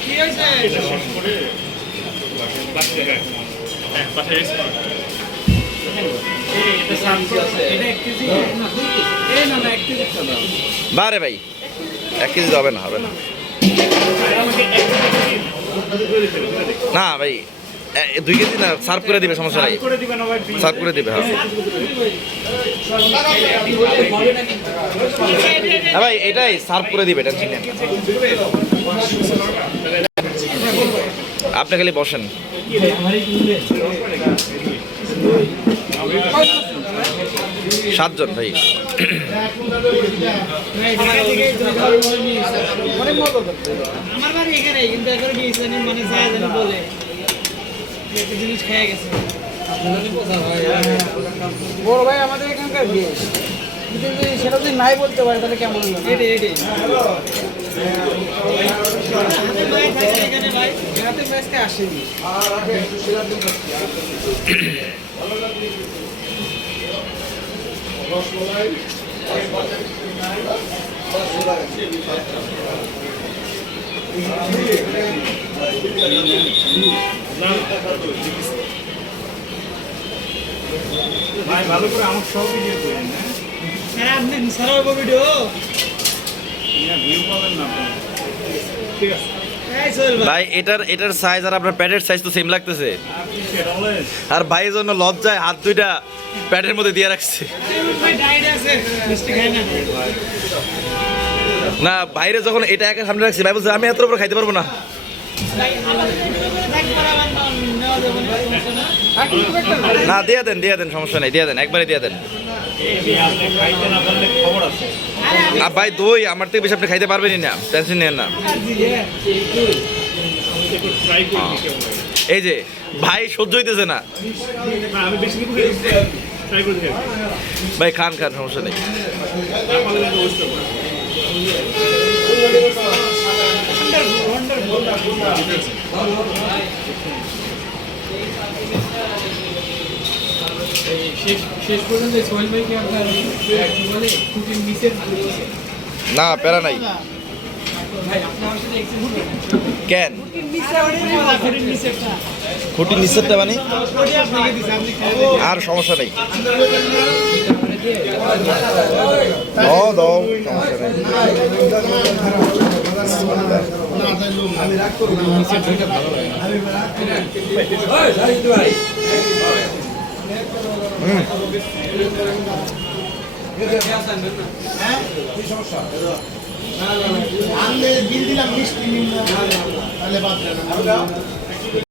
কি হয়েছে? বারে ভাই, এক কেজি হবে না হবে না। না ভাই দুই কেজি না, সার্ভ করে দিবে, সমস্যা নাই। সার্ভ করে দিবে হ্যাঁ ভাই, এটাই, সার্ভ করে দিবে আপনি খালি বসেন। সাতজন ভাই। আমার বাড়ি এখানে কিন্তু একবার গিয়েছিলেন মানে জানি বলে। একটা জিনিস খেয়ে গেছে। বড় ভাই আমাদের এখানকার বিয়ে কিন্তু যদি সেটা যদি নাই বলতে পারে তাহলে কেমন হলো এটাই এটাই এখানে ভাই আজকে আসেনি। ভাই ভালো করে আমার সব ভিডিও করেন হ্যাঁ? আপনি সারা ভিডিও ভিউ পাবেন না ঠিক আছে। ভাই এটার এটার সাইজ আর আপনার প্যাডের সাইজ তো সেম লাগতেছে। আর ভাইয়ের জন্য লজ্জায় হাত দুইটা প্যাডের মধ্যে দিয়ে রাখছে। না বাইরে যখন এটা একা সামনে রাখছি ভাই বলছে আমি এত উপর খাইতে পারব না না দিয়ে দেন দিয়ে দেন সমস্যা নেই দিয়ে দেন একবারে দিয়ে দেন। আরে ভাই দই, আমার থেকে বেশি আপনি খাইতে পারবেনই না টেনশন নেন না। লাগে। এই যে, ভাই সহ্য হইতেছে না। ভাই, খান খান, সমস্যা নেই। শেষ শেষ পর্যন্ত সোহেল ভাই আপনার কি বলে কুকিং মিসের না প্যারা নাই। ভাই আপনার কেন? খুঁটি নিচেরটা মানে? আর সমস্যা নেই। দাও দাও সমস্যা নেই। আমি বিল দিলাম মিষ্টি তাহলে বাদ